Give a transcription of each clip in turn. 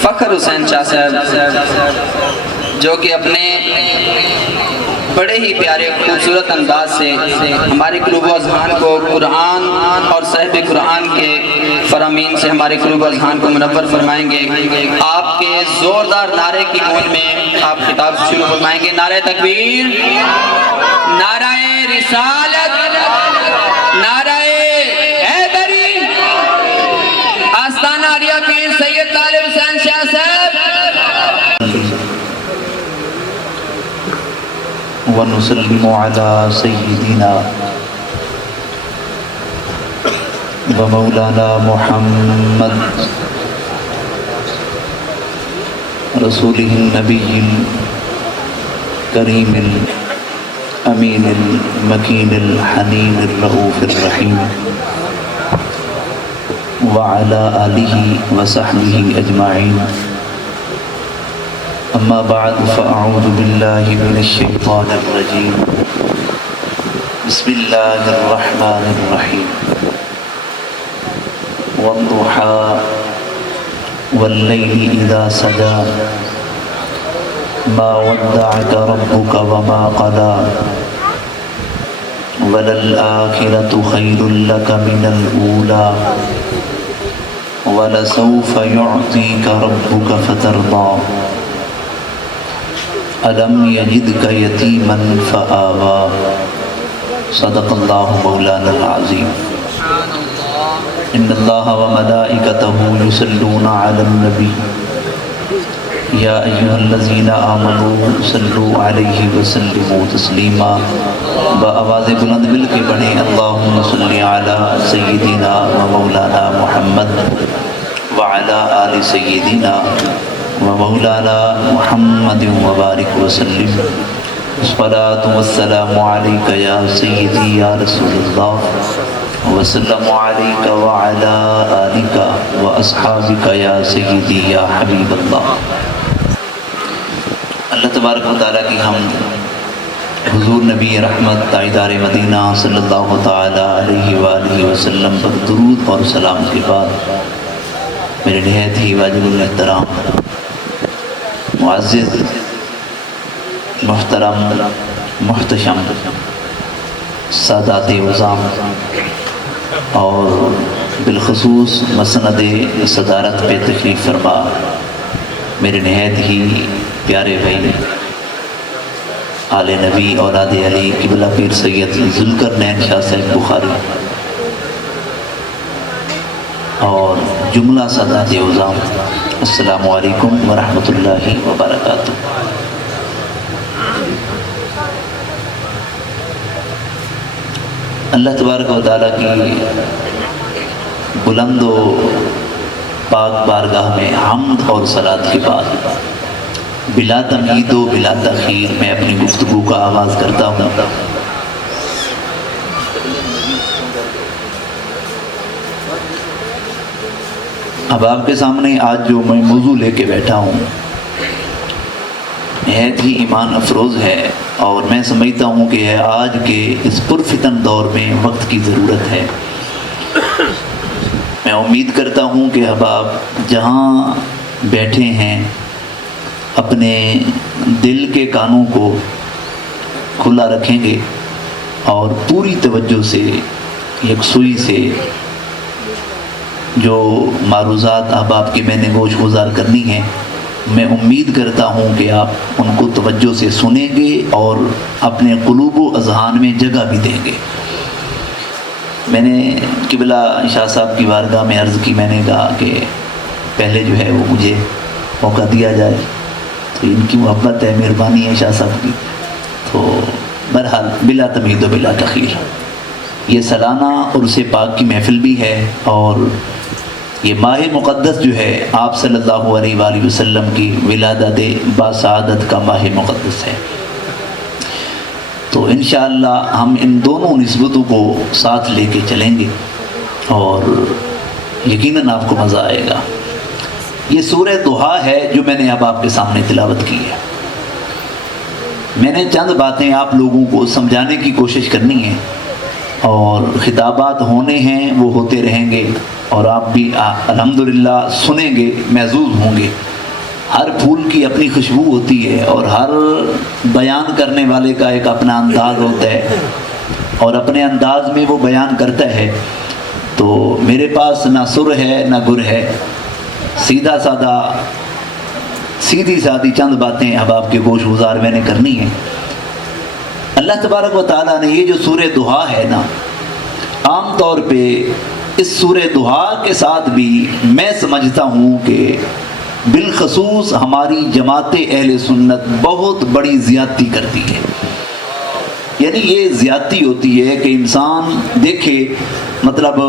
فخر حسین شاہ صاحب جو کہ اپنے بڑے ہی پیارے خوبصورت انداز سے ہمارے قلوب و اذہان کو قرآن اور صاحب قرآن کے فرامین سے ہمارے قلوب و اذہان کو منور فرمائیں گے۔ آپ کے زوردار نعرے کی گونج میں آپ خطاب شروع فرمائیں گے۔ نعرہ تکبیر، نعرہ رسالت، نعرہ حیدری، آستانہ علیہ پیر سید طالب حسین شاہ صاحب۔ ونسلم على سيدنا ومولانا محمد رسوله النبي الكريم الأمين المكين الحنين الرؤوف الرحيم وعلى آله وصحبه أجمعين، أما بعد فأعوذ بالله من الشيطان الرجيم، بسم الله الرحمن الرحيم، والضحى والليل إذا سجى ما ودعك ربك وما قلى وللآخرة خير لك من الأولى ولسوف يعطيك ربك فترضى ألم يجدك يتيما فآوى صدق الله مولانا العظيم۔ إن الله وملائكته يصلون على النبي يا أيها الذين آمنوا صلوا عليه وسلموا تسليما۔ بآواز بلند مل کے پڑھیں اللهم صل على سيدنا ومولانا محمد وعلى آل سيدنا ومولانا محمد وبارک وسلم۔ الصلاة والسلام عليك يا سيدي يا رسول الله وسلم عليك وعلى آلك وأصحابك يا سيدي يا حبيب الله۔ اللہ تبارک و تعالیٰ کی ہم حضور نبی رحمت تاجدار مدینہ صلی اللہ تعالیٰ علیہ وآلہ وسلم پر درود اور سلام کے بعد میرے نہایت ہی واجب الاحترام معزز محترم محتشم سادات عظام اور بالخصوص مسند صدارت پہ تشریف فرما میرے نہایت ہی پیارے بھائی آل نبی اولاد علی قبلہ پیر سید ذوالقرنین شاہ صاحب بخاری اور جملہ سادات عظام، السلام علیکم ورحمۃ اللہ وبرکاتہ۔ اللہ تبارک و تعالیٰ کی بلند و پاک بارگاہ میں حمد اور صلات کے بعد بلا تمہید و بلا تاخیر میں اپنی گفتگو کا آغاز کرتا ہوں۔ اب آپ کے سامنے آج جو میں موضوع لے کے بیٹھا ہوں نہایت ہی ایمان افروز ہے، اور میں سمجھتا ہوں کہ آج کے اس پرفتن دور میں وقت کی ضرورت ہے۔ میں امید کرتا ہوں کہ اب آپ جہاں بیٹھے ہیں اپنے دل کے کانوں کو کھلا رکھیں گے اور پوری توجہ سے یکسوئی سے جو معروضات احباب کی میں نے گوش گزار کرنی ہے، میں امید کرتا ہوں کہ آپ ان کو توجہ سے سنیں گے اور اپنے قلوب و اذہان میں جگہ بھی دیں گے۔ میں نے قبلہ شاہ صاحب کی بارگاہ میں عرض کی، میں نے کہا کہ پہلے جو ہے وہ مجھے موقع دیا جائے، تو ان کی محبت ہے، مہربانی ہے شاہ صاحب کی، تو بہرحال بلا تمہید و بلا تاخیر یہ سالانہ عرس پاک کی محفل بھی ہے، اور یہ ماہ مقدس جو ہے آپ صلی اللہ علیہ وآلہ وسلم کی ولادت باسعادت کا ماہ مقدس ہے، تو انشاءاللہ ہم ان دونوں نسبتوں کو ساتھ لے کے چلیں گے اور یقیناً آپ کو مزہ آئے گا۔ یہ سورہ ضحیٰ ہے جو میں نے اب آپ کے سامنے تلاوت کی ہے۔ میں نے چند باتیں آپ لوگوں کو سمجھانے کی کوشش کرنی ہے اور خطابات ہونے ہیں وہ ہوتے رہیں گے، اور آپ بھی الحمدللہ سنیں گے، محظوظ ہوں گے۔ ہر پھول کی اپنی خوشبو ہوتی ہے، اور ہر بیان کرنے والے کا ایک اپنا انداز ہوتا ہے، اور اپنے انداز میں وہ بیان کرتا ہے۔ تو میرے پاس نہ سر ہے نہ گر ہے، سیدھا سادہ سیدھی سادی چند باتیں اب آپ کے گوش گزار میں نے کرنی ہیں۔ اللہ تبارک و تعالیٰ نے یہ جو سورہ دہا ہے نا، عام طور پہ اس سورہ دہا کے ساتھ بھی میں سمجھتا ہوں کہ بالخصوص ہماری جماعت اہل سنت بہت بڑی زیادتی کرتی ہے۔ یعنی یہ زیادتی ہوتی ہے کہ انسان دیکھے، مطلب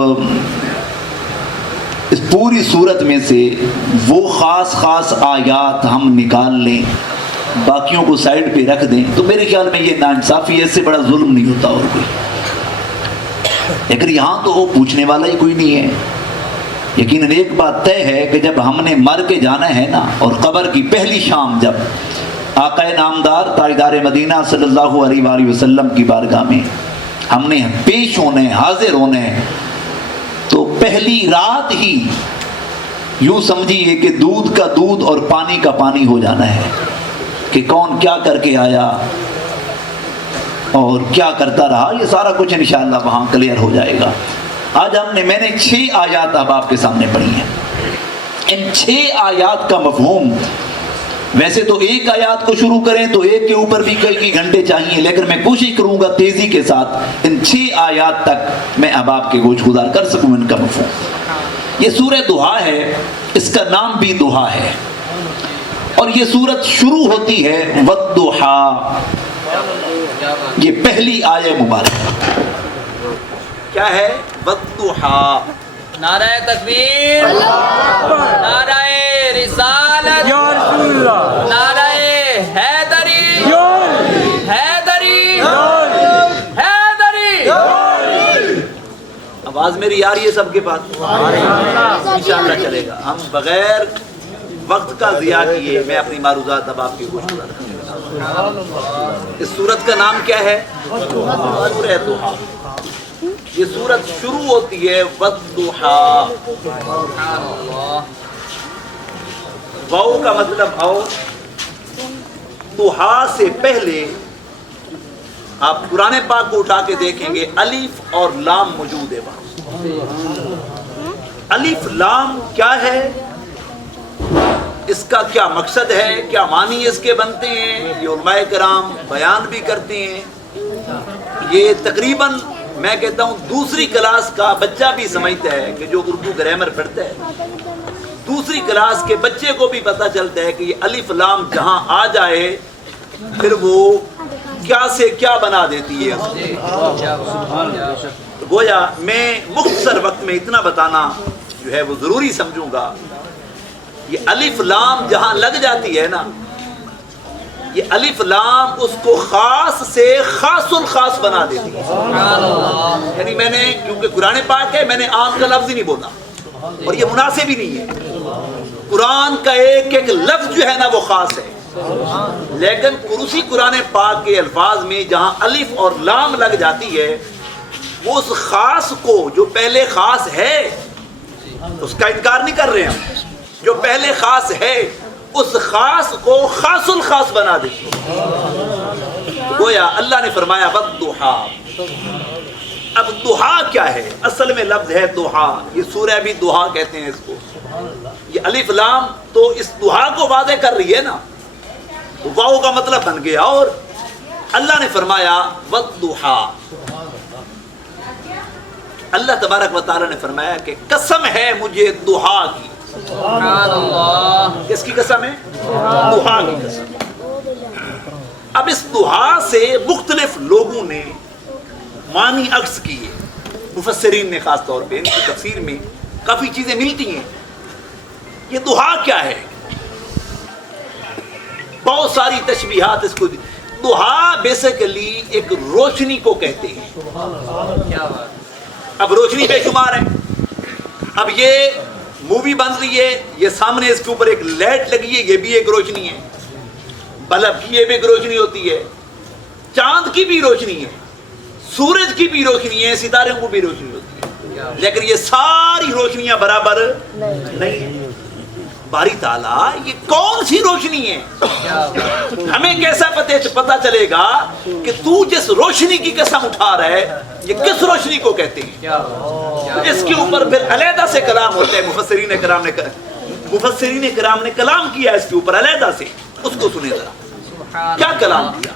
اس پوری صورت میں سے وہ خاص آیات ہم نکال لیں، باقیوں کو سائڈ پہ رکھ دیں، تو میرے خیال میں یہ ناانصافی ہے، اس سے بڑا ظلم نہیں ہوتا اور کوئی۔ لیکن یہاں تو وہ پوچھنے والا ہی کوئی نہیں ہے۔ یقیناً ایک بات طے ہے کہ جب ہم نے مر کے جانا ہے نا، اور قبر کی پہلی شام جب آقا نامدار تاجدار مدینہ صلی اللہ علیہ وآلہ وسلم کی بارگاہ میں ہم نے پیش ہونے، حاضر ہونے، تو پہلی رات ہی یوں سمجھیے کہ دودھ کا دودھ اور پانی کا پانی ہو جانا ہے کہ کون کیا کر کے آیا اور کیا کرتا رہا، یہ سارا کچھ انشاءاللہ وہاں کلیئر ہو جائے گا۔ آج میں نے 6 آیات اب آپ کے سامنے پڑھی ہیں۔ ان 6 آیات کا مفہوم، ویسے تو ایک آیات کو شروع کریں تو ایک کے اوپر بھی کئی گھنٹے چاہیے، لیکن میں کوشش کروں گا تیزی کے ساتھ ان 6 آیات تک میں اب آپ کے گوش گزار کر سکوں ان کا مفہوم۔ یہ سورہ دہا ہے، اس کا نام بھی دہا ہے، اور یہ سورت شروع ہوتی ہے والضحیٰ، یہ پہلی آیہ مبارکہ کیا ہے؟ والضحیٰ۔ نعرہ تکبیر، نعرہ رسالت، نعرہ حیدری، حیدری، حیدری۔ آواز میری آ رہی ہے سب کے پاس؟ انشاءاللہ چلے گا۔ ہم بغیر وقت کا ضیاع کیے میں اپنی معروضات اب آپ کی گوش گزار کروں گا۔ اس سورت کا نام کیا ہے؟ سورہ دہا۔ یہ سورت شروع ہوتی ہے والضحیٰ۔ واو کا مطلب آؤ، دہا سے پہلے آپ قرآن پاک کو اٹھا کے دیکھیں گے الف اور لام موجود ہے وہاں۔ الف لام کیا ہے، اس کا کیا مقصد ہے، کیا معنی اس کے بنتے ہیں، یہ علماء کرام بیان بھی کرتے ہیں۔ یہ تقریباً میں کہتا ہوں دوسری کلاس کا بچہ بھی سمجھتا ہے کہ جو اردو گرامر پڑھتا ہے، دوسری کلاس کے بچے کو بھی پتہ چلتا ہے کہ یہ الف لام جہاں آ جائے پھر وہ کیا سے کیا بنا دیتی ہے۔ گویا میں مختصر وقت میں اتنا بتانا جو ہے وہ ضروری سمجھوں گا، یہ الف لام جہاں لگ جاتی ہے نا، یہ الف لام اس کو خاص سے خاص الخاص بنا دیتی ہے۔ یعنی میں نے کیونکہ قرآن پاک ہے، میں نے عام کا لفظ ہی نہیں بولا، اور یہ مناسب ہی نہیں ہے۔ قرآن کا ایک ایک لفظ جو ہے نا وہ خاص ہے، لیکن اسی قرآن پاک کے الفاظ میں جہاں الف اور لام لگ جاتی ہے، وہ اس خاص کو جو پہلے خاص ہے اس کا انکار نہیں کر رہے ہم، جو پہلے خاص ہے اس خاص کو خاص الخاص بنا دیتی ہے۔ گویا اللہ نے فرمایا والضحیٰ۔ اب دہا کیا ہے؟ اصل میں لفظ ہے دہا، یہ سورہ بھی دہا کہتے ہیں اس کو۔ یہ الف لام تو اس دہا کو واضح کر رہی ہے نا، واو کا مطلب بن گیا، اور اللہ نے فرمایا والضحیٰ۔ اللہ تبارک و تعالیٰ نے فرمایا کہ قسم ہے مجھے دہا کی۔ کس کی قسم ہے؟ دہا کی قسم۔ اب اس دہا سے مختلف لوگوں نے معنی عکس کیے، مفسرین نے خاص طور پہ ان کی تفسیر میں کافی چیزیں ملتی ہیں۔ یہ دہا کیا ہے؟ بہت ساری تشبیہات اس کو۔ دہا بیسیکلی ایک روشنی کو کہتے ہیں۔ اب روشنی بے شمار ہے، اب یہ مووی بن رہی ہے، یہ سامنے اس کے اوپر ایک لائٹ لگی ہے، یہ بھی ایک روشنی ہے، بلب کی یہ بھی ایک روشنی ہوتی ہے، چاند کی بھی روشنی ہے، سورج کی بھی روشنی ہے، ستاروں کو بھی روشنی ہوتی ہے، لیکن یہ ساری روشنیاں برابر نہیں ہیں۔ باری تعالیٰ یہ کون سی روشنی ہے؟ ہمیں کیسا پتہ چلے گا کہ تو جس روشنی کی قسم اٹھا رہا ہے یہ کس روشنی کو کہتے ہیں؟ اس کے اوپر پھر علیحدہ سے کلام ہوتا ہے، مفسرین کرام نے کلام کیا اس کے اوپر علیحدہ سے، اس کو سنیں ذرا کیا کلام کیا۔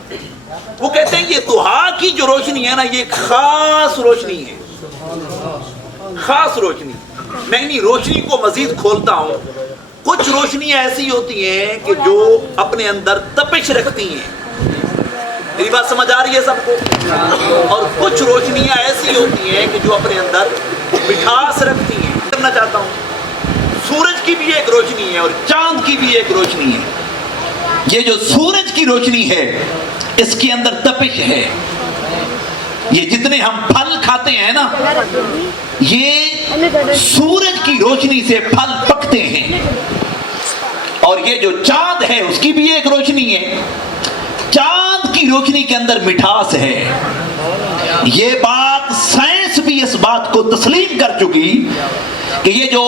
وہ کہتے ہیں یہ دعا کی جو روشنی ہے نا، یہ خاص روشنی ہے، خاص روشنی۔ میں انہی روشنی کو مزید کھولتا ہوں۔ کچھ روشنیاں ایسی ہوتی ہیں کہ جو اپنے اندر تپش رکھتی ہیں، میری بات سمجھ آ رہی ہے سب کو؟ اور کچھ روشنیاں ایسی ہوتی ہیں کہ جو اپنے اندر مٹھاس رکھتی ہیں۔ کرنا چاہتا ہوں، سورج کی بھی ایک روشنی ہے اور چاند کی بھی ایک روشنی ہے۔ یہ جو سورج کی روشنی ہے اس کے اندر تپش ہے۔ یہ جتنے ہم پھل کھاتے ہیں نا، یہ سورج کی روشنی سے پھل پکتے ہیں۔ اور یہ جو چاند ہے اس کی بھی ایک روشنی ہے، چاند کی روشنی کے اندر مٹھاس ہے۔ یہ بات سائنس بھی اس بات کو تسلیم کر چکی کہ یہ جو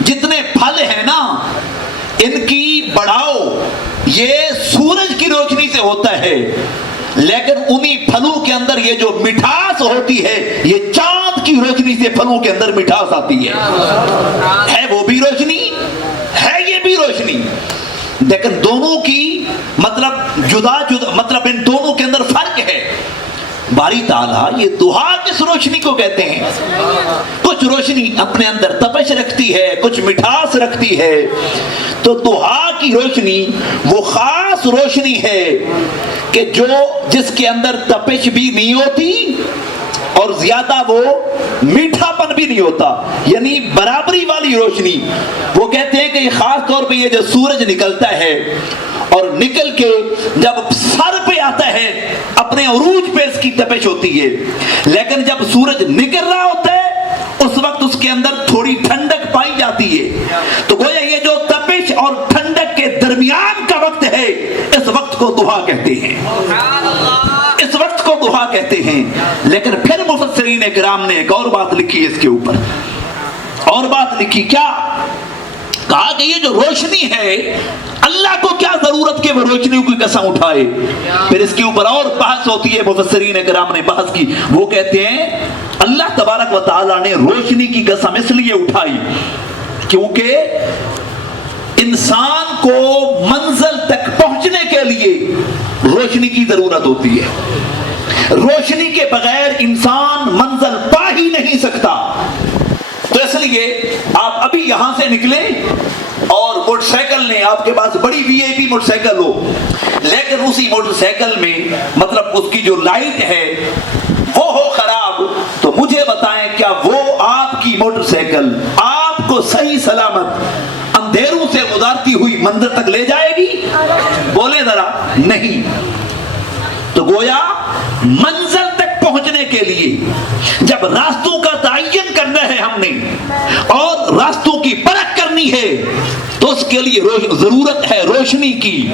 جتنے پھل ہیں نا ان کی بڑھاؤ یہ سورج کی روشنی سے ہوتا ہے، لیکن انہی پھلوں کے اندر یہ جو مٹھاس ہوتی ہے یہ چاند کی روشنی سے پھلوں کے اندر مٹھاس آتی ہے وہ بھی روشنی ہے، یہ بھی روشنی، لیکن دونوں کی مطلب جدا جدا، مطلب ان دونوں کے اندر فرق ہے۔ باری تعالیٰ یہ دعا کس روشنی کو کہتے ہیں؟ کچھ روشنی اپنے اندر تپش رکھتی ہے، کچھ مٹھاس رکھتی ہے۔ تو دعا کی روشنی وہ خاص روشنی ہے کہ جو جس کے اندر تپش بھی نہیں ہوتی اور زیادہ وہ میٹھا پن بھی نہیں ہوتا، یعنی برابری والی روشنی۔ وہ کہتے ہیں کہ یہ خاص طور پہ یہ جو سورج نکلتا ہے اور نکل کے جب سر پہ آتا ہے اپنے عروج پہ اس کی تپش ہوتی ہے، لیکن جب سورج نکل رہا ہوتا ہے اس وقت اس کے اندر تھوڑی ٹھنڈک پائی جاتی ہے۔ تو گویا یہ جو تپش اور ٹھنڈک کے درمیان کا وقت ہے اس وقت کو دعا کہتے ہیں، اس وقت کو دعا کہتے ہیں۔ لیکن پھر مفسرین کرام نے ایک اور بات لکھی اس کے اوپر، اور بات لکھی کیا؟ کہا کہ یہ جو روشنی ہے اللہ کو کیا ضرورت کہ وہ روشنی کی قسم اٹھائے؟ پھر اس کے اوپر اور بحث ہوتی ہے، مفسرین کرام نے بحث کی۔ وہ کہتے ہیں اللہ تبارک و تعالیٰ نے روشنی کی قسم اس لیے اٹھائی کیونکہ انسان کو منزل تک پہنچنے کے لیے روشنی کی ضرورت ہوتی ہے۔ روشنی کے بغیر انسان منزل پا ہی نہیں سکتا۔ تو اس لیے آپ ابھی یہاں سے نکلیں اور موٹر سائیکل لیں، آپ کے پاس بڑی وی آئی پی موٹر سائیکل ہو، لیکن اسی موٹر سائیکل میں مطلب اس کی جو لائٹ ہے وہ ہو خراب، تو مجھے بتائیں کیا وہ آپ کی موٹر سائیکل آپ کو صحیح سلامت اندھیروں سے گزارتی ہوئی منزل تک لے جائے گی؟ بولے ذرا، نہیں۔ تو گویا منزل تک پہنچنے کے لیے جب راستوں کا تعین کرنا ہے ہم نے اور راستوں کی پرکھ کرنی ہے تو اس کے لیے ضرورت ہے روشنی کی۔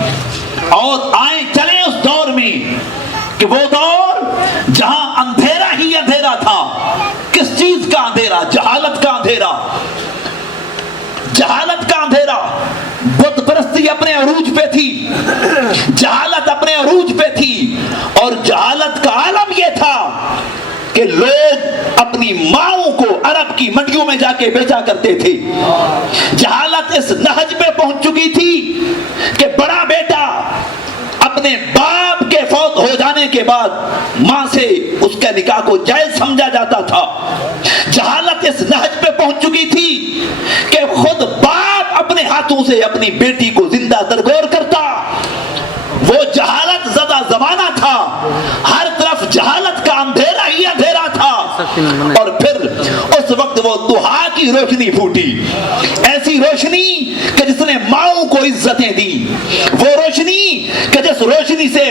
اور آئیں چلیں اس دور میں کہ وہ دور جہاں اندھیرا ہی اندھیرا تھا۔ کس چیز کا اندھیرا؟ جہالت کا اندھیرا، جہالت کا اندھیرا۔ بت پرستی اپنے عروج پہ تھی، جہالت اپنے عروج پہ تھی، اور جہالت کا عالم یہ تھا کہ لوگ اپنی ماؤں کو عرب کی منڈیوں میں جا کے بیچا کرتے تھے۔ جہالت اس نہج پہ پہنچ چکی تھی کہ بڑا بیٹا اپنے باپ کے فوت ہو جانے کے بعد ماں سے اس کے نکاح کو جائز سمجھا جاتا تھا۔ جہالت اس نہج پہ پہنچ چکی تھی کہ خود باپ اپنے ہاتھوں سے اپنی بیٹی کو زندہ درگور کرتا۔ وہ جہالت زدہ زمانہ تھا، ہر طرف جہالت کا اندھیرا ہی اندھیرا تھا۔ اور پھر اس وقت وہ دعا کی روشنی پھوٹی، ایسی روشنی کہ جس نے ماؤں کو عزتیں دی، وہ روشنی کہ جس روشنی سے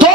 2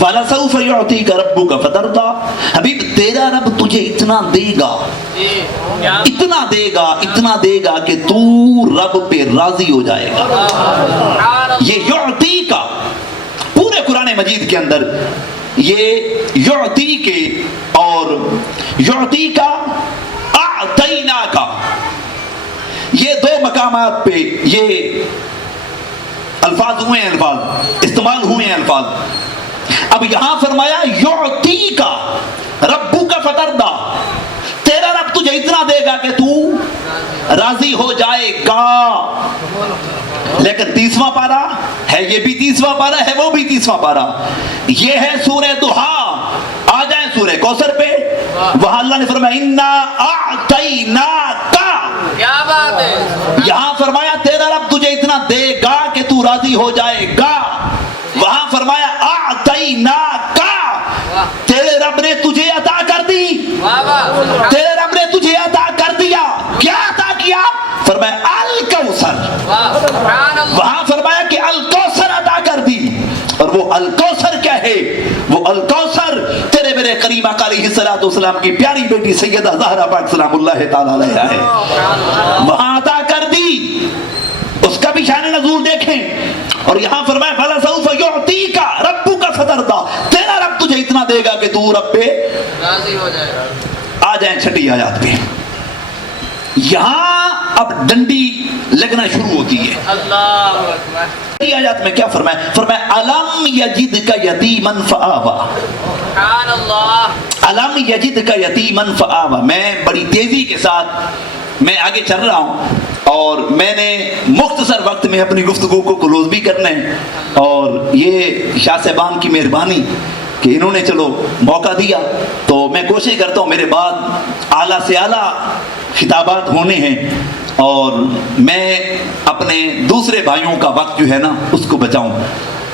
وَلَسَوْفَ يُعْطِيكَ رَبُّكَ فَتَرْضَى حبیب تیرا رب تجھے اتنا دے گا، اتنا دے گا کہ تو رب پہ راضی ہو جائے گا۔ یہ یعطی کا پورے قرآن مجید کے اندر یہ یعطی کے اور یعطی کا اعطینا کا یہ دو مقامات پہ یہ الفاظ ہوئے ہیں، الفاظ استعمال ہوئے ہیں الفاظ۔ اب یہاں فرمایا یعطی کا ربو کا فتردہ، تیرا رب تجھے اتنا دے گا کہ تو راضی ہو جائے گا۔ لیکن 30واں پارہ ہے، یہ بھی 30واں پارہ ہے، وہ بھی 30واں پارہ، یہ ہے سورہ ضحیٰ۔ آ جائیں سورہ کوثر پہ، وہاں اللہ نے فرمایا انا اعطیناک، کیا بات ہے، یہاں فرمایا تیرا رب تجھے اتنا دے گا کہ تو راضی ہو جائے گا، وہاں فرمایا اعطیناک، تیرے رب نے تجھے عطا کر دی، تیرے رب نے تجھے عطا کر دیا۔ کیا عطا کیا؟ فرمایا الکوثر، وہاں فرمایا کہ الکوثر عطا کر دی۔ اور وہ الکوثر کیا ہے؟ وہ الکوثر تیرے میرے کریم آقا علیہ الصلوۃ والسلام کی پیاری بیٹی سیدہ زہرا پاک سلام اللہ تعالی علیہا ہے، وہاں عطا کر دی۔ اس کا بھی شان نزول دیکھیں۔ اور یہاں فرمایا فَلَسَوْفَ يُعْطِيكَ رَبُّكَ فَتَرْضَى، تیرا رب تجھے اتنا دے گا کہ تو رب پہ راضی ہو جائے گا۔ آ جائیں چھٹی آیات پہ۔ یہاں اب ڈنڈی لگنا شروع ہوتی ہے۔ اللہ اکبر، چھٹی آیات میں کیا فرمایا؟ فرمایا أَلَمْ يَجِدْكَ يَتِيمًا فَآوَى، سبحان اللہ، أَلَمْ يَجِدْكَ يَتِيمًا فَآوَى۔ میں بڑی تیزی کے ساتھ میں آگے چل رہا ہوں اور میں نے مختصر وقت میں اپنی گفتگو کو کلوز بھی کرنا ہے، اور یہ شاہ صاحبان کی مہربانی کہ انہوں نے چلو موقع دیا، تو میں کوشش کرتا ہوں میرے بعد اعلیٰ سے اعلیٰ خطابات ہونے ہیں، اور میں اپنے دوسرے بھائیوں کا وقت جو ہے نا اس کو بچاؤں۔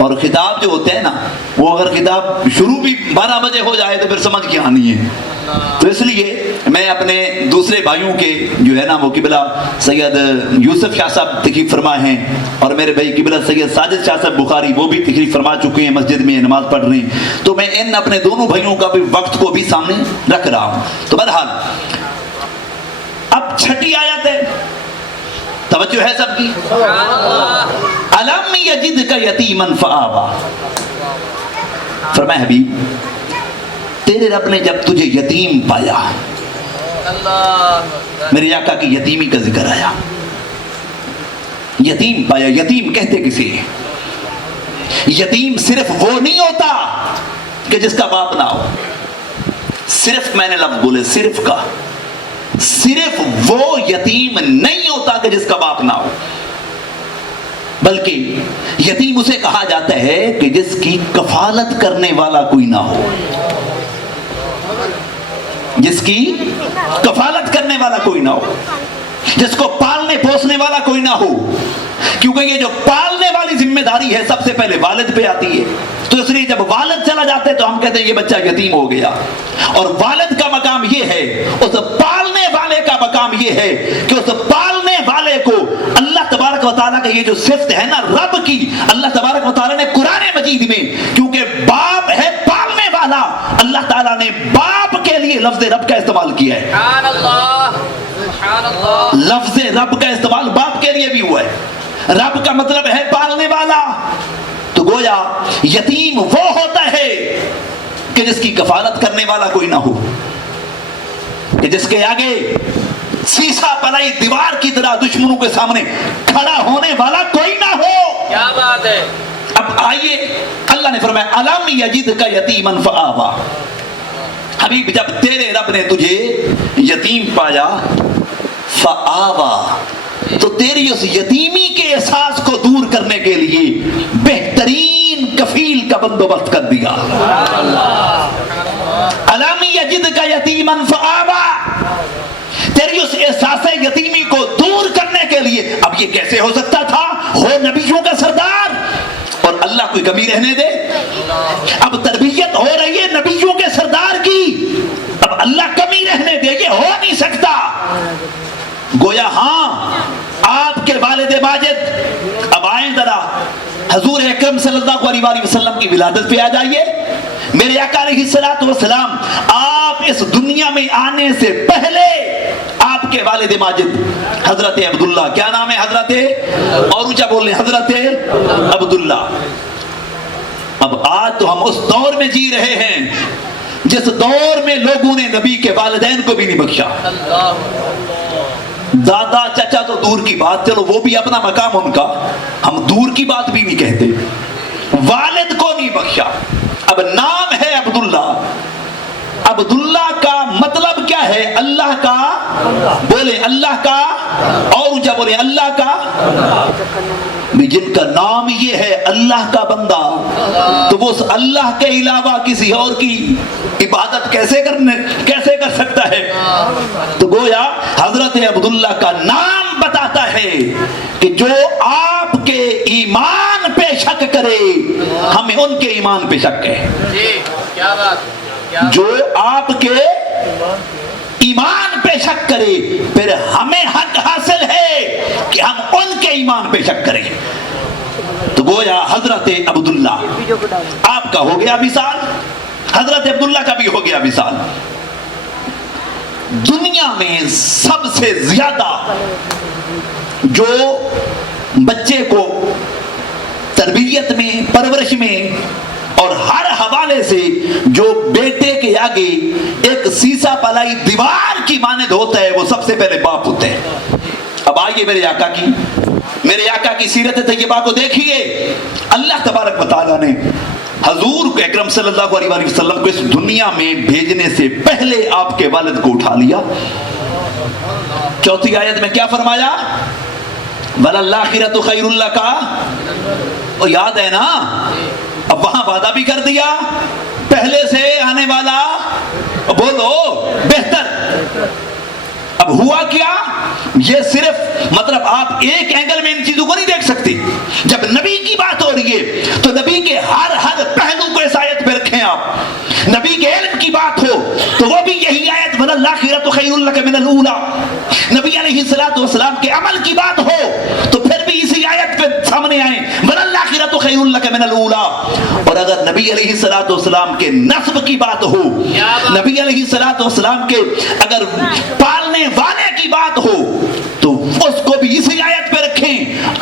اور خطاب جو ہوتے ہیں نا، وہ اگر خطاب شروع بھی 12 بجے ہو جائے تو پھر سمجھ کے آنی ہے، تو اس لیے میں اپنے دوسرے بھائیوں کے جو ہے نا وہ قبلہ سید یوسف شاہ صاحب تشریف فرما ہیں، اور میرے بھائی قبلہ سید ساجد شاہ صاحب بخاری وہ بھی تشریف فرما چکے ہیں، مسجد میں نماز پڑھ رہے ہیں، تو میں ان اپنے دونوں بھائیوں کا بھی وقت کو بھی سامنے رکھ رہا ہوں۔ تو بہرحال اب چھٹی آیت ہے، توجہ ہے سب کی؟ أَلَمْ يَجِدْكَ يَتِيمًا فَآوَى، فرمایا حبیب تیرے رب نے جب تجھے یتیم پایا، میرے آقا کی یتیمی کا ذکر آیا، یتیم پایا۔ یتیم کہتے کسے ہیں؟ یتیم صرف وہ نہیں ہوتا کہ جس کا باپ نہ ہو، صرف میں نے لفظ بولے صرف کا، صرف وہ یتیم نہیں ہوتا کہ جس کا باپ نہ ہو، بلکہ یتیم اسے کہا جاتا ہے کہ جس کی کفالت کرنے والا کوئی نہ ہو، جس کی کفالت کرنے والا کوئی نہ ہو، جس کو پالنے پوسنے والا کوئی نہ ہو، کیونکہ یہ جو پالنے والی ذمہ داری ہے سب سے پہلے والد پہ آتی ہے، تو اس لیے جب والد چلا جاتا ہے تو ہم کہتے ہیں یہ بچہ یتیم ہو گیا، اور والد کا مقام یہ ہے، اس پالنے والے کا مقام یہ ہے کہ اس پالنے والے کو اللہ تبارک و تعالیٰ کا یہ جو صفت ہے نا رب کی، اللہ تبارک و تعالیٰ نے قرآن مجید میں، کیونکہ باپ ہے پالنے والا، اللہ تعالیٰ نے باپ کے لیے لفظ رب کا استعمال کیا ہے، سبحان اللہ، سبحان اللہ، لفظ رب کا استعمال باپ کے لیے بھی ہوا ہے، رب کا مطلب ہے پالنے والا۔ تو گویا یتیم وہ ہوتا ہے کہ جس کی کفالت کرنے والا کوئی نہ ہو، کہ جس کے آگے سیسا پلائی دیوار کی طرح دشمنوں کے سامنے کھڑا ہونے والا کوئی نہ ہو۔ کیا بات ہے، اب آئیے اللہ نے فرمایا أَلَمْ يَجِدْكَ يَتِيمًا فَآوَى، حبیب جب تیرے رب نے تجھے یتیم پایا، فآوَى، تو تیری اس یتیمی کے احساس کو دور کرنے کے لیے بہترین کفیل کا بندوبست کر دیا۔ أَلَمْ يَجِدْكَ يَتِيمًا فَآوَى، تیری اس احساس یتیمی کو دور کرنے کے لیے، اب یہ کیسے ہو سکتا تھا؟ ہو نبیوں کا سردار اور اللہ کوئی کمی رہنے دے؟ اب تربیت ہو رہی ہے نبیوں کے سردار کی، اب اللہ کمی رہنے دے؟ یہ ہو نہیں سکتا۔ گویا ہاں آپ کے والد ماجد، اب آئیں ذرا حضور اکرم صلی اللہ علیہ وسلم کی ولادت پہ آ جائیے. میرے آقا علیہ الصلوۃ والسلام آپ اس دنیا میں آنے سے پہلے آپ کے والد ماجد حضرت عبداللہ، کیا نام ہے حضرت، اور اونچا بول رہے ہیں، حضرت عبداللہ. اب آج تو ہم اس دور میں جی رہے ہیں جس دور میں لوگوں نے نبی کے والدین کو بھی نہیں بخشا. دادا چچا تو دور کی بات، چلو وہ بھی اپنا مقام ان کا، ہم دور کی بات بھی نہیں کہتے. والد کو نہیں بخشا. اب نام ہے عبداللہ. عبداللہ کا مطلب کیا ہے؟ اللہ کا، بولے اللہ کا، اور اونچا بولے اللہ کا. جن کا نام یہ ہے اللہ کا بندہ، تو وہ اس اللہ کے علاوہ کسی اور کی عبادت کیسے کر سکتا ہے؟ تو گویا حضرت عبداللہ کا نام بتاتا ہے کہ جو آپ کے ایمان پہ شک کرے ہمیں ان کے ایمان پہ شک ہے. جی کیا بات، جو آپ کے ایمان پہ شک کرے پھر ہمیں حق حاصل ہے کہ ہم ان کے ایمان پہ شک کریں. تو گویا حضرت عبداللہ آپ کا ہو گیا مثال، حضرت عبداللہ کا بھی ہو گیا مثال. دنیا میں سب سے زیادہ جو بچے کو تربیت میں، پرورش میں اور ہر حوالے سے جو بیٹے کے آگے ایک سیسا پلائی دیوار کی مانند ہوتا ہے، وہ سب سے پہلے باپ ہوتا ہے. اب آئیے میرے آقا کی سیرت طیبہ کو دیکھیے. اللہ تبارک و تعالیٰ نے حضور اکرم صلی اللہ علیہ وسلم کو اس دنیا میں بھیجنے سے پہلے آپ کے والد کو اٹھا لیا. چوتھی آیت میں کیا فرمایا؟ وَلَلْآخِرَةُ خَيْرٌ لَكَ، وہ یاد ہے نا؟ اب وہاں وعدہ بھی کر دیا پہلے سے آنے والا، بولو بہتر. اب ہوا کیا؟ یہ صرف مطلب آپ ایک اینگل میں ان چیزوں کو نہیں دیکھ سکتے. جب نبی کی بات ہو رہی ہے تو نبی کے ہر پہلو کو اس آیت پہ رکھیں آپ. نبی کے علم کی بات ہو تو وہ بھی یہی آیت وَلَلْآخِرَةُ خَيْرٌ لَكَ مِنَ الْأُولَىٰ. نبی علیہ الصلوۃ والسلام کے عمل کی بات ہو تو پھر بھی اسی آیت پہ سامنے آئیں وَلَلْآخِرَةُ خَيْرٌ لَكَ مِنَ الْأُولَىٰ. اور اگر نبی علیہ الصلوۃ والسلام کے نسب کی بات ہو، نبی علیہ الصلوۃ والسلام کے اگر پالنے والے کی بات ہو تو اس کو بھی اسی آیت پہ رکھیں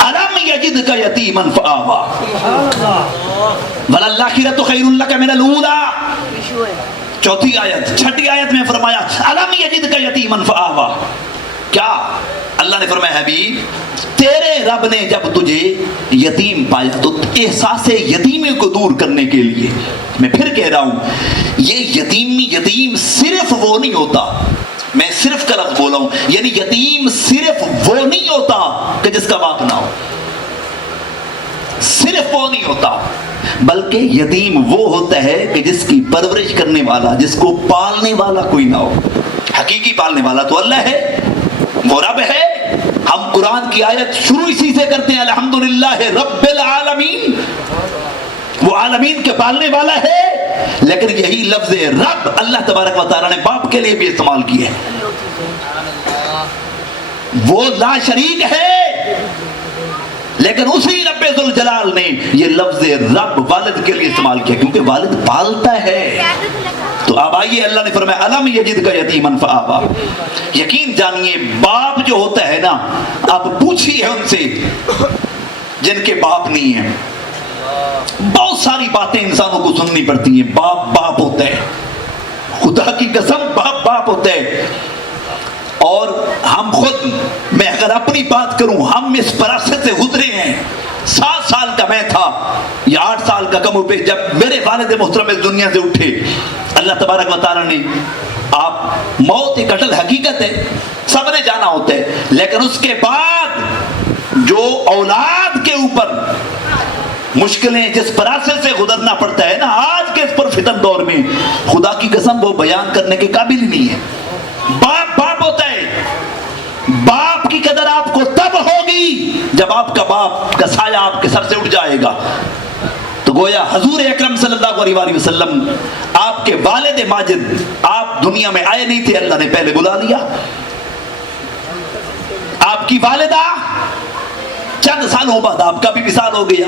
الم یجدک یتیما فآویٰ. وَلَلْآخِرَةُ خَيْرٌ لَكَ مِنَ الْأُولَىٰ. چوتھی آیت، چھٹی آیت میں فرمایا الم یجدک یتیما فآویٰ. کیا اللہ نے فرمایا حبیب تیرے رب نے جب تجھے یتیم پایا تو احساس یتیمی کو دور کرنے کے لیے، میں پھر کہہ رہا ہوں یہ یتیم صرف وہ نہیں ہوتا، میں صرف کا لفظ بولا ہوں، یعنی یتیم صرف وہ نہیں ہوتا کہ جس کا باپ نہ ہو، صرف وہ نہیں ہوتا، بلکہ یتیم وہ ہوتا ہے کہ جس کی پرورش کرنے والا، جس کو پالنے والا کوئی نہ ہو. حقیقی پالنے والا تو اللہ ہے، وہ رب ہے. ہم قرآن کی آیت شروع اسی سے کرتے ہیں الحمدللہ رب العالمین، وہ عالمین کے پالنے والا ہے. لیکن یہی لفظ رب اللہ تبارک و تعالیٰ نے باپ کے لیے بھی استعمال کیا ہے. وہ لا شریک ہے، لیکن اسی رب ذوالجلال نے یہ لفظ رب والد کے لیے استعمال کیا کیونکہ والد پالتا ہے. تو اب آئیے اللہ نے فرمایا الم یجدک یتیما فآویٰ. یقین جانیے باپ جو ہوتا ہے نا، آپ پوچھیے ان سے جن کے باپ نہیں ہیں، بہت ساری باتیں انسانوں کو سننی پڑتی ہیں. باپ ہوتا ہے، خدا کی قسم باپ ہوتا ہے. اور ہم خود، میں اگر اپنی بات کروں، ہم اس پراثت سے گزرے ہیں. 7 سال کا میں تھا یا 8 سال کا کم پہ جب میرے والد محترم اس دنیا سے اٹھے. اللہ تبارک و تعالیٰ نے، آپ موت ایک اٹل حقیقت ہے، سب نے جانا ہوتا ہے، لیکن اس کے بعد جو اولاد کے اوپر مشکلیں جس پراثت سے گزرنا پڑتا ہے نا آج کے اس پر فتن دور میں، خدا کی قسم وہ بیان کرنے کے قابل ہی نہیں ہے. باپ ہوتا ہے. باپ کی قدر آپ کو تب ہوگی جب آپ کا باپ کا سایہ آپ کے سر سے اٹھ جائے گا. تو گویا حضور اکرم صلی اللہ علیہ وسلم آپ کے والد ماجد، آپ دنیا میں آئے نہیں تھے، اللہ نے پہلے بلا لیا. آپ کی والدہ چند سالوں بعد آپ کا بھی وصال ہو گیا.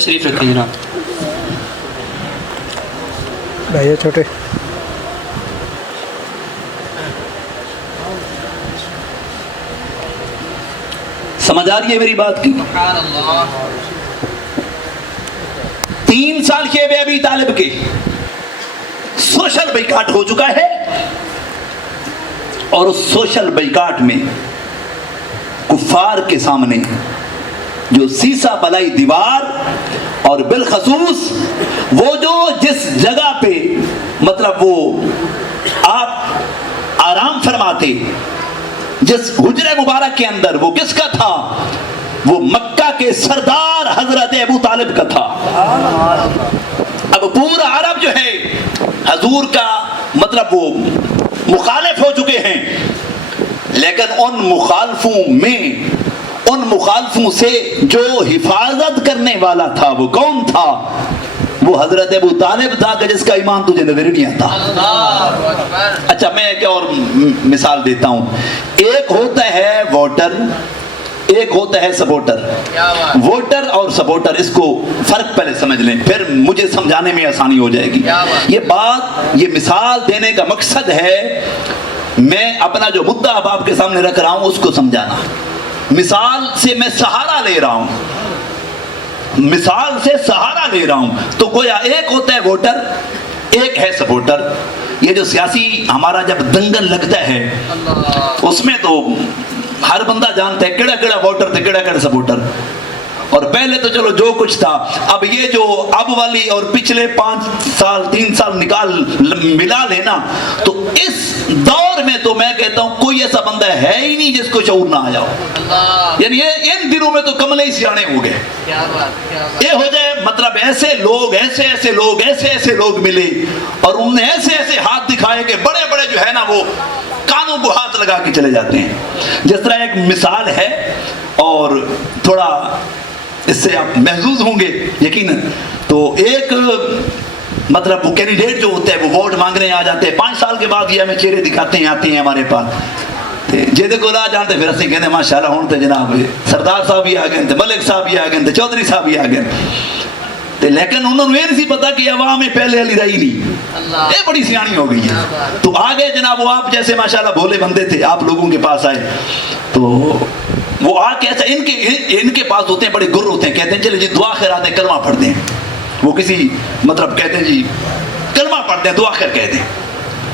تشریف رکھیں جناب. بھیا چھوٹے سمجھ آ رہی ہے میری بات کی؟ 3 سال شیب ابی طالب کے سوشل بائیکاٹ ہو چکا ہے، اور اس سوشل بائیکاٹ میں کفار کے سامنے جو سیسا بلائی دیوار، اور بالخصوص وہ جو جس جگہ پہ مطلب وہ آپ آرام فرماتے، جس حجرے مبارک کے اندر، وہ کس کا تھا؟ وہ مکہ کے سردار حضرت ابو طالب کا تھا. اب پورا عرب جو ہے حضور کا مطلب وہ مخالف ہو چکے ہیں، لیکن ان مخالفوں سے جو حفاظت کرنے والا تھا وہ کون تھا؟ وہ حضرت ابو طالب تھا کہ جس کا ایمان تجھے نظر نہیں آتا. اچھا میں ایک اور مثال دیتا ہوں. ایک ہوتا ہے ووٹر، ایک ہوتا ہے سپورٹر. ووٹر اور سپورٹر، اس کو فرق پہلے سمجھ لیں، پھر مجھے سمجھانے میں آسانی ہو جائے گی. یہ مثال دینے کا مقصد ہے میں اپنا جو مدعا اب آپ کے سامنے رکھ رہا ہوں اس کو سمجھانا. مثال سے میں سہارا لے رہا ہوں، مثال سے سہارا لے رہا ہوں. تو گویا ایک ہوتا ہے ووٹر، ایک ہے سپورٹر. یہ جو سیاسی ہمارا جب دنگل لگتا ہے اس میں تو ہر بندہ جانتا ہے کیڑا کیڑا ووٹر تھے، کیڑا کیڑا سپورٹر. اور پہلے تو چلو جو کچھ تھا، اب یہ جو اب والی اور پچھلے 5 سال 3 سال ملا لینا، تو اس دور میں تو میں کہتا ہوں کوئی ایسا بندہ ہے ہی نہیں جس کو شعور نہ آیا ہو. یعنی ان دنوں میں تو کملے ہی سیانے ہو گئے. یہ ہو جائے مطلب ایسے لوگ ملے اور انہوں نے ایسے ہاتھ دکھائے کہ بڑے بڑے جو ہے نا وہ کانوں کو ہاتھ لگا کے چلے جاتے ہیں. جس طرح ایک مثال ہے اور تھوڑا اس سے آپ محظوظ ہوں گے یقیناً. تو ایک مطلب وہ کینڈیڈیٹ جو ہوتا ہے وہ ووٹ مانگنے آ جاتے ہیں. 5 سال کے بعد یہ ہمیں چہرے دکھاتے ہیں، آتے ہیں ہمارے پاس. جیدے کو لا جانتے پھر اسی کہتے ہیں ماشاءاللہ ہوں تے جناب سردار صاحب بھی آ گئے تھے، ملک صاحب بھی آ گئے تھے، چودھری صاحب بھی آ گئے تھے. لیکن انہوں نے نہیں پتا کہ عوام میں پہلے علی رہی نہیں، یہ بڑی سیانی ہو گئی ہے. تو آگے جناب وہ آپ جیسے ماشاءاللہ بھولے بندے تھے، آپ لوگوں کے پاس آئے تو وہ آ کے ایسا ان کے پاس ہوتے ہیں، بڑے گر ہوتے ہیں، کہتے ہیں چلے جی دعا خیرات ہیں، کلمہ پڑھتے ہیں. وہ کسی مطلب کہتے ہیں جی کلمہ پڑھتے ہیں، دعا خیر کہتے ہیں.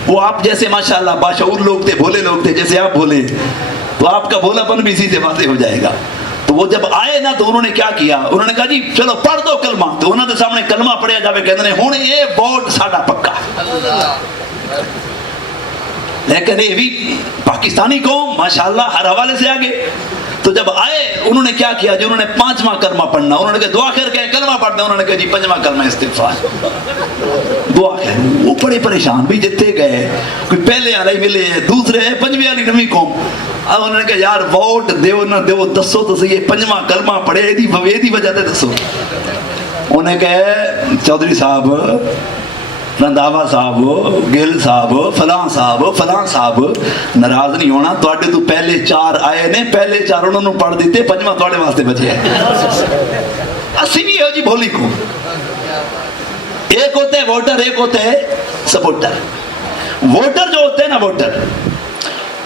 وہ آپ جیسے ماشاءاللہ باشعور لوگ تھے، بھولے لوگ تھے، جیسے آپ بھولے تو آپ کا بھولا پن بھی اسی سے واضح ہو جائے گا. تو وہ جب آئے نا تو انہوں نے کیا کیا، انہوں نے کہا جی چلو پڑھ دو کلمہ. تو انہوں نے سامنے کلمہ پڑھیا جاوے، کہتے ہیں ہوں یہ ووٹ ساڈا پکا. لیکن یہ بھی پاکستانی قوم ماشاءاللہ ہر حوالے سے آگے. تو جب آئے انہوں نے کیا کیا، جو انہوں نے 5واں کلمہ پڑھنا، انہوں نے کہا دعا خیر کہیں کلمہ پڑھنا، انہوں نے کہا جی 5واں کلمہ استغفار دعا خیر. وہ بڑے پریشان بھی جتنے گئے، کوئی پہلے والے ملے، دوسرے 5ویں والی نویں قوم. اب انہوں نے کہا یار ووٹ دیو نہ دیو دسو تو صحیح 5واں کلمہ پڑھے دی وجہ سے دسو. انہوں نے کہا چودھری صاحب، رنداوا صاحب، گل صاحب، فلاں صاحب ناراض نہیں ہونا، تواڈے تو پہلے 4 آئے نے، پہلے 4 انہوں نے پڑھ دیتے، 5واں تواڈے واسطے بچے ہے. اسی بھی ہو جی بولی کو. ایک ہوتا ہے ووٹر، ایک ہوتا ہے سپورٹر. ووٹر جو ہوتے ہیں نا، ووٹر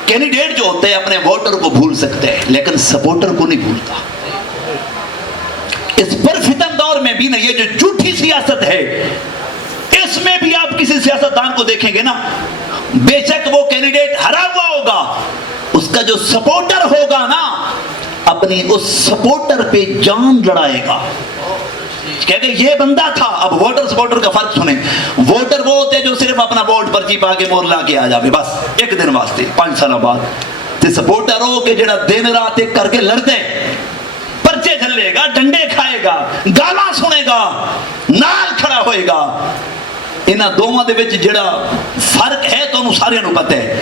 کینڈیڈیٹ جو ہوتے ہیں اپنے ووٹر کو بھول سکتے ہیں لیکن سپورٹر کو نہیں بھولتا. اس پر فتن دور میں بھی نا یہ جو جھوٹی سیاست ہے، اس میں بھی آپ کسی سیاستدان کو دیکھیں گے نا، بے شک وہ کینڈیڈیٹ ہرا ہوا ہوگا، اس کا جو سپورٹر ہوگا نا اپنی اس سپورٹر پہ جان لڑائے گا. کہتے ہیں یہ بندہ تھا. اب ووٹر سپورٹر کا فرق سنیں. ووٹر وہ ہوتے جو صرف اپنا ووٹ پرچی پا کے مور لا کے آ جاوے بس ایک دن واسطے 5 سال بعد. تے سپورٹر ہو کہ جڑا دن رات ایک کر کے لڑتے، پرچے جھلے گا، ڈنڈے کھائے گا، گالاں سنے گا، نال کھڑا ہوئے گا. انہاں دوواں دے وچ جڑا فرق ہے تو انہوں سارے نوں پتہ ہے.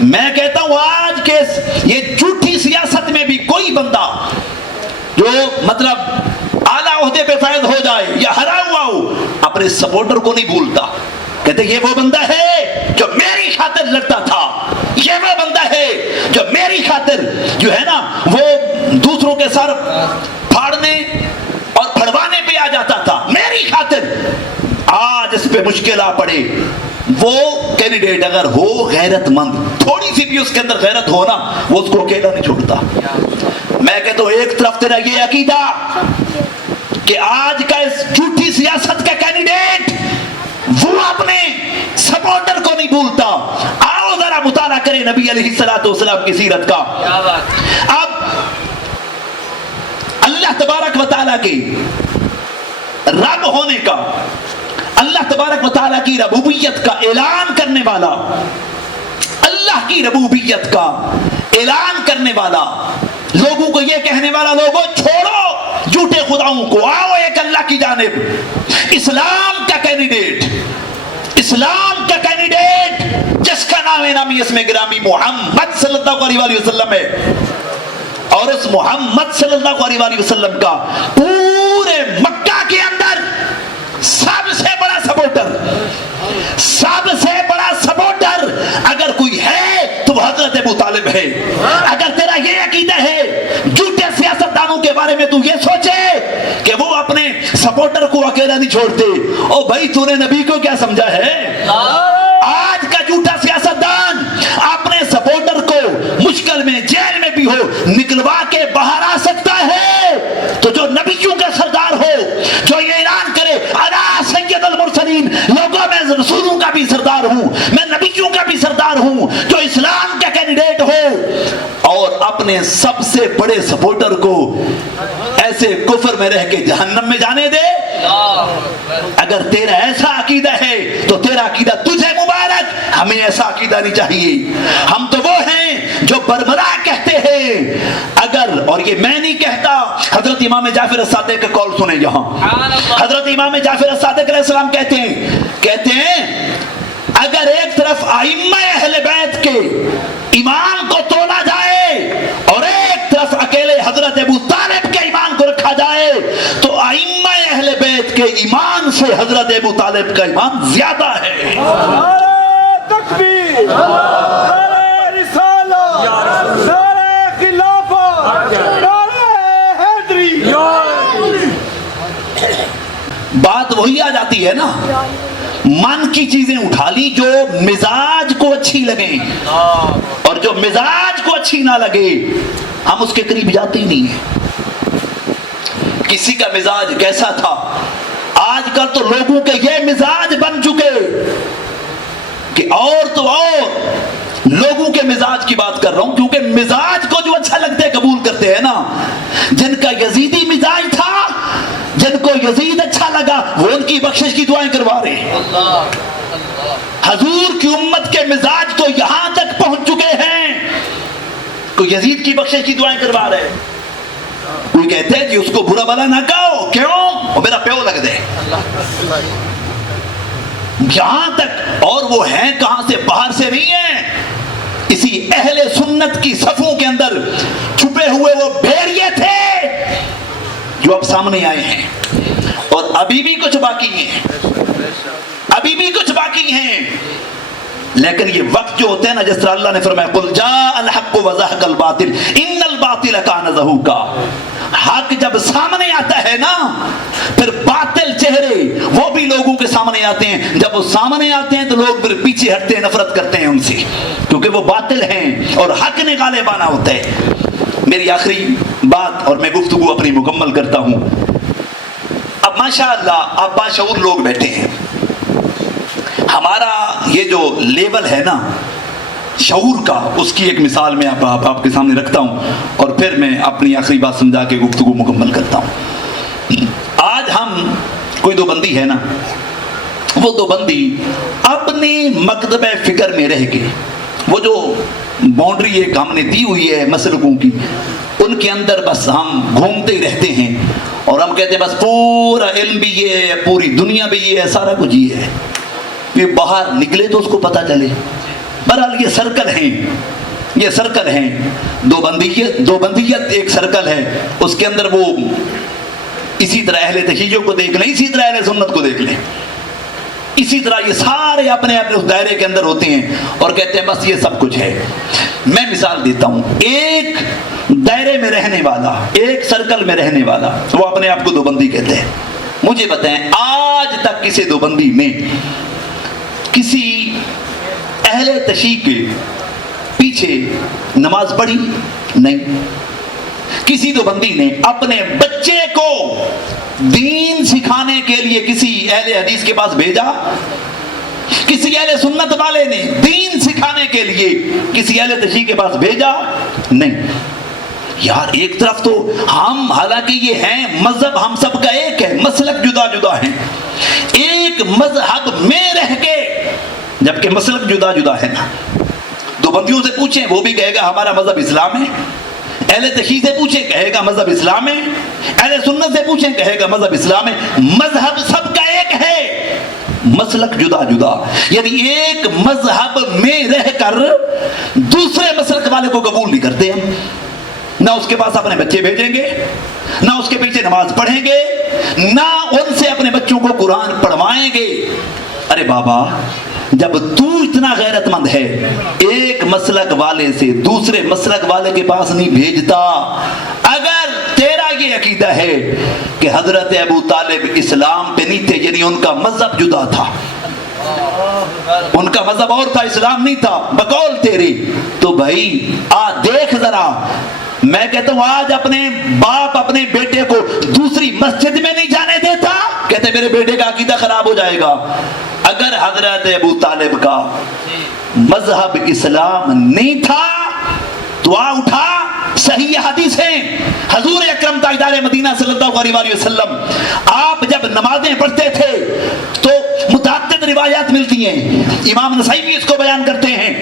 میں کہتا ہوں آج کے یہ جھوٹی سیاست میں بھی کوئی بندہ جو مطلب اعلیٰ عہدے پہ فائز ہو جائے یا ہرا ہوا ہو اپنے سپورٹر کو نہیں بھولتا. کہتے یہ وہ بندہ ہے جو میری خاطر لڑتا تھا، یہ وہ بندہ ہے جو میری خاطر جو ہے نا وہ دوسروں کے سر پھاڑنے اور پھڑوانے پہ آ جاتا تھا میری خاطر، آج اس پہ مشکل آ پڑے، وہ کینڈیڈیٹ اگر ہو غیرت مند، تھوڑی سی بھی اس کے اندر غیرت ہو نا، وہ اس کو اکیلا نہیں چھوڑتا۔ میں کہتا ہوں ایک طرف تیرا یہ عقیدہ کہ آج کا اس جھوٹی سیاست کا کینڈیڈیٹ وہ اپنے سپورٹر کو نہیں بھولتا، آؤ ذرا مطالعہ کریں نبی علیہ الصلوۃ والسلام کی سیرت کا۔ اب اللہ تبارک و تعالیٰ کے رب ہونے کا، اللہ تبارک و تعالیٰ کی ربوبیت کا اعلان کرنے والا، اللہ کی ربوبیت کا اعلان کرنے والا، لوگوں کو یہ کہنے والا، لوگوں چھوڑو جھوٹے خداؤں کو، آؤ ایک اللہ کی جانب۔ اسلام کا کینڈیڈیٹ، اسلام کا کینڈیڈیٹ جس کا نام نامی اسم گرامی محمد صلی اللہ علیہ وآلہ وسلم ہے، اور اس محمد صلی اللہ علیہ وآلہ وسلم کا پورے مکہ کے اندر سب سے بڑا سپورٹر، سب سے بڑا سپورٹر اگر کوئی ہے تو وہ حضرت ابو طالب ہے۔ اگر تیرا یہ عقیدہ ہے جھوٹے سیاستدانوں کے بارے میں، تو یہ سوچے کہ وہ اپنے سپورٹر کو اکیلا نہیں چھوڑتے۔ او بھائی تو نے نبی کو کیا سمجھا ہے؟ آج کا جھوٹا سیاستدان اپنے سپورٹر کو مشکل میں، جیل میں بھی ہو، نکلوا کے باہر آ سکتا ہے، تو جو نبیوں کا سردار ہو، جو یہ اعلان کرے انا سید المرسلین، لوگوں میں رسولوں کا بھی سردار ہوں، میں نبیوں کا بھی سردار ہوں، جو اسلام کا کینڈیڈیٹ ہو، اور اپنے سب سے بڑے سپورٹر کو ایسے کفر میں رہ کے جہنم میں جانے دے، اگر تیرا ایسا عقیدہ ہے تو تیرا عقیدہ تجھے مبارک، ہمیں ایسا عقیدہ نہیں چاہیے۔ ہم تو وہ ہیں جو بربرا کہتے ہیں، اگر، اور یہ میں نہیں کہتا، حضرت امام جعفر الصادق کا قول سنیں یہاں، حضرت امام جعفر الصادق علیہ السلام کہتے ہیں اگر ایک طرف ائمہ اہل بیت کے ایمان کو تولا جائے اور ایک طرف اکیلے حضرت ابو طالب کے ایمان کو رکھا جائے، تو ائمہ اہل بیت کے ایمان سے حضرت ابو طالب کا ایمان زیادہ ہے۔ تکبیر، نعرہ رسالت، نعرہ خلافت، نعرہ حیدری۔ بات وہی آ جاتی ہے نا، من کی چیزیں اٹھا لی جو مزاج کو اچھی لگیں، اور جو مزاج کو اچھی نہ لگے ہم اس کے قریب جاتے ہی نہیں ہیں۔ کسی کا مزاج کیسا تھا، آج کل تو لوگوں کے یہ مزاج بن چکے کہ اور تو اور لوگوں کے مزاج کی بات کر رہا ہوں، کیونکہ مزاج کو جو اچھا لگتے ہیں قبول کرتے ہیں نا۔ جن کا یزیدی مزاج تھا، جن کو یزید اچھا لگا، وہ ان کی بخشش کی دعائیں کروا رہے ہیں۔ حضور کی امت کے مزاج تو یہاں تک پہنچ چکے ہیں، کوئی یزید کی بخشش کی دعائیں کروا رہے ہیں۔ کوئی کہتے ہیں کہ اس کو برا بلا نہ کہو، کیوں؟ وہ میرا پیو لگ دے، یہاں تک۔ اور وہ ہیں کہاں سے؟ باہر سے نہیں ہیں، اسی اہل سنت کی صفوں کے اندر چھپے ہوئے وہ بھیڑیے تھے جو اب سامنے آئے ہیں، اور ابھی بھی کچھ باقی ہیں، ابھی بھی کچھ باقی ہیں۔ لیکن یہ وقت جو ہوتے ہیں نا، جس طرح اللہ نے فرمایا قل جاء الحق وزهق الباطل ان الباطل كان زهوقا، حق جب سامنے آتا ہے نا، پھر باطل چہرے وہ بھی لوگوں کے سامنے آتے ہیں۔ جب وہ سامنے آتے ہیں تو لوگ پھر پیچھے ہٹتے ہیں، نفرت کرتے ہیں ان سے، کیونکہ وہ باطل ہیں اور حق نے غالب آنا ہوتا ہے۔ میری آخری بات، اور میں گفتگو اپنی مکمل کرتا ہوں۔ اب ماشاءاللہ آپ باشعور لوگ بیٹھے ہیں، ہمارا یہ جو لیول ہے نا شعور کا، اس کی ایک مثال میں آپ کے سامنے رکھتا ہوں، اور پھر میں اپنی آخری بات سمجھا کے گفتگو مکمل کرتا ہوں۔ آج ہم کوئی دو بندی ہے نا، وہ دو بندی اپنے مکتب فکر میں رہ کے، وہ جو باؤنڈری ایک ہم نے دی ہوئی ہے مسلکوں کی، ان کے اندر بس ہم گھومتے ہی رہتے ہیں، اور ہم کہتے ہیں بس پورا علم بھی یہ ہے، پوری دنیا بھی یہ ہے، سارا کچھ یہ ہے۔ یہ باہر نکلے تو اس کو پتہ چلے۔ بہرحال یہ سرکل ہیں، یہ سرکل ہیں، دو بندیت ایک سرکل ہے، اس کے اندر وہ اسی طرح اہل تشیع کو دیکھ لیں، اسی طرح اہل سنت کو دیکھ لیں، اسی طرح یہ سارے اپنے اپنے اس دائرے کے اندر ہوتے ہیں اور کہتے ہیں بس یہ سب کچھ ہے۔ میں مثال دیتا ہوں، ایک دائرے میں رہنے والا، ایک سرکل میں رہنے والا، وہ اپنے آپ کو دو بندی کہتے ہیں، مجھے بتائیں آج تک کسی دیوبندی نے کسی اہل تشیع کے پیچھے نماز پڑھی؟ نہیں. کسی دیوبندی نے اپنے بچے کو دین سکھانے کے لیے کسی اہل حدیث کے پاس بھیجا؟ کسی اہل سنت والے نے دین سکھانے کے لیے کسی اہل تشیع کے پاس بھیجا؟ نہیں. یار ایک طرف تو ہم حالانکہ یہ ہیں مذہب ہم سب کا ایک ہے، مسلک جدا جدا ہیں، ایک مذہب میں رہ کے جبکہ مسلک جدا جدا ہے نا. دیوبندیوں سے پوچھیں وہ بھی کہے گا ہمارا مذہب اسلام ہے، اہل تشیع سے پوچھیں کہے گا مذہب اسلام ہے، اہل سنت سے پوچھیں کہے گا مذہب اسلام ہے. مذہب سب کا ایک ہے، مسلک جدا جدا. یعنی ایک مذہب میں رہ کر دوسرے مسلک والے کو قبول نہیں کرتے ہم. نہ اس کے پاس اپنے بچے بھیجیں گے، نہ اس کے پیچھے نماز پڑھیں گے، نہ ان سے اپنے بچوں کو قرآن پڑھوائیں گے. ارے بابا جب تو اتنا غیرت مند ہے ایک مسلک والے سے دوسرے مسلک والے کے پاس نہیں بھیجتا. اگر تیرا یہ عقیدہ ہے کہ حضرت ابو طالب اسلام پہ نہیں تھے، یعنی ان کا مذہب جدا تھا، ان کا مذہب اور تھا، اسلام نہیں تھا بقول تیری، تو بھائی دیکھ ذرا. میں کہتا ہوں آج اپنے باپ اپنے بیٹے کو دوسری مسجد میں نہیں جانے دیتا، کہتے میرے بیٹے کا عقیدہ خراب ہو جائے گا. اگر حضرت ابو طالب کا مذہب اسلام نہیں تھا تو اٹھا صحیح حدیث ہیں. حضور اکرم تاجدار مدینہ صلی اللہ علیہ وسلم آپ جب نمازیں پڑھتے تھے تو متعدد روایات ملتی ہیں، امام نسائی بھی اس کو بیان کرتے ہیں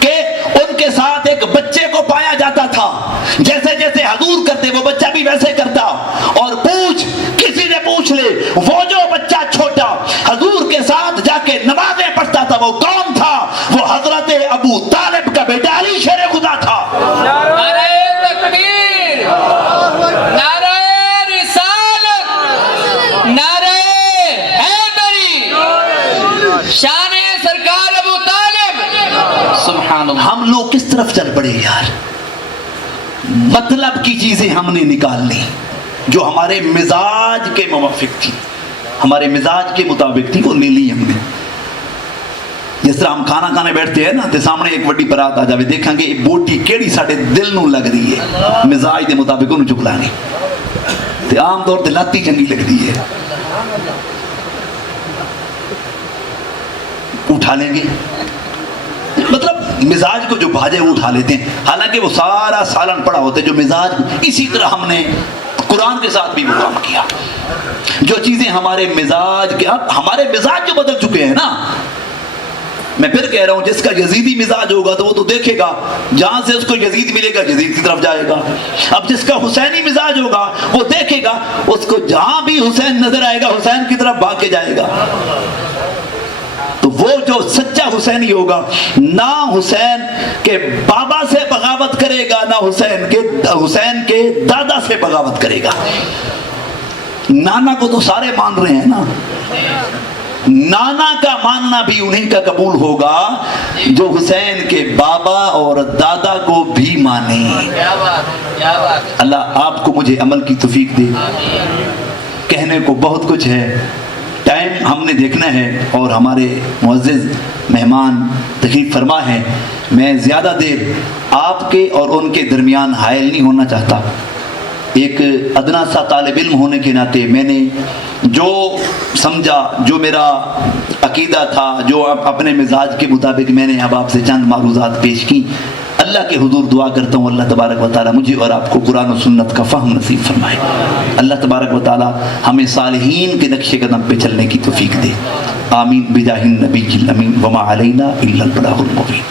کہ ان کے ساتھ ایک بچے کو پایا جاتا تھا، جیسے جیسے حضور کرتے وہ بچہ بھی ویسے کرتا. اور کسی نے پوچھ لے وہ جو بچہ چھوٹا حضور کے ساتھ جا کے نمازیں پڑھتا تھا وہ کون تھا؟ وہ حضرت ابو طالب کا بیٹا علی شیر خدا تھا. نعرہ تکبیر، نعرہ رسالت، نعرہ حیدری، شان سرکار ابو طالب. سبحان اللہ. ہم لوگ کس طرف چل پڑے یار؟ مطلب کی چیزیں ہم نے نکال لی جو ہمارے مزاج کے موافق تھی، ہمارے مزاج کے مطابق تھی، وہ لے لی ہم نے. جس طرح ہم کھانا کھانے بیٹھتے ہیں نا تے سامنے ایک بڑی برات آ جائے، دیکھیں گے بوٹی کیڑی ساڈے دل نو لگ رہی ہے، مزاج کے مطابق انہوں چک لانی تے عام طور تے لاتی چنگی لگتی ہے، اٹھا لیں گے. مطلب مزاج کو جو بھاجے وہ اٹھا لیتے ہیں، حالانکہ وہ سارا سالن پڑا ہوتا ہے جو مزاج. اسی طرح ہم نے قرآن کے ساتھ بھی وہ کام کیا. جو چیزیں ہمارے مزاج کے، ہمارے مزاج جو بدل چکے ہیں نا، میں پھر کہہ رہا ہوں جس کا یزیدی مزاج ہوگا تو وہ تو دیکھے گا جہاں سے اس کو یزید ملے گا یزید کی طرف جائے گا. اب جس کا حسینی مزاج ہوگا وہ دیکھے گا اس کو جہاں بھی حسین نظر آئے گا حسین کی طرف بھاگ کے جائے گا. تو وہ جو سچا حسینی ہوگا نہ حسین کے بابا سے بغاوت کرے گا نہ حسین کے دادا سے بغاوت کرے گا. نانا کو تو سارے مان رہے ہیں نا، نانا کا ماننا بھی انہیں کا قبول ہوگا جو حسین کے بابا اور دادا کو بھی مانے. اللہ آپ کو مجھے عمل کی توفیق دے. کہنے کو بہت کچھ ہے، ٹائم ہم نے دیکھنا ہے اور ہمارے معزز مہمان تشریف فرما ہے. میں زیادہ دیر آپ کے اور ان کے درمیان حائل نہیں ہونا چاہتا. ایک ادنا سا طالب علم ہونے کے ناطے میں نے جو سمجھا، جو میرا عقیدہ تھا، جو اپنے مزاج کے مطابق میں نے اب آپ سے چند معروضات پیش کی. اللہ کے حضور دعا کرتا ہوں اللہ تبارک و تعالیٰ مجھے اور آپ کو قرآن و سنت کا فہم نصیب فرمائے. اللہ تبارک و تعالیٰ ہمیں صالحین کے نقش قدم پہ چلنے کی توفیق دے. آمین بجاہ النبی الامین وما علینا الا البلاغ المبین.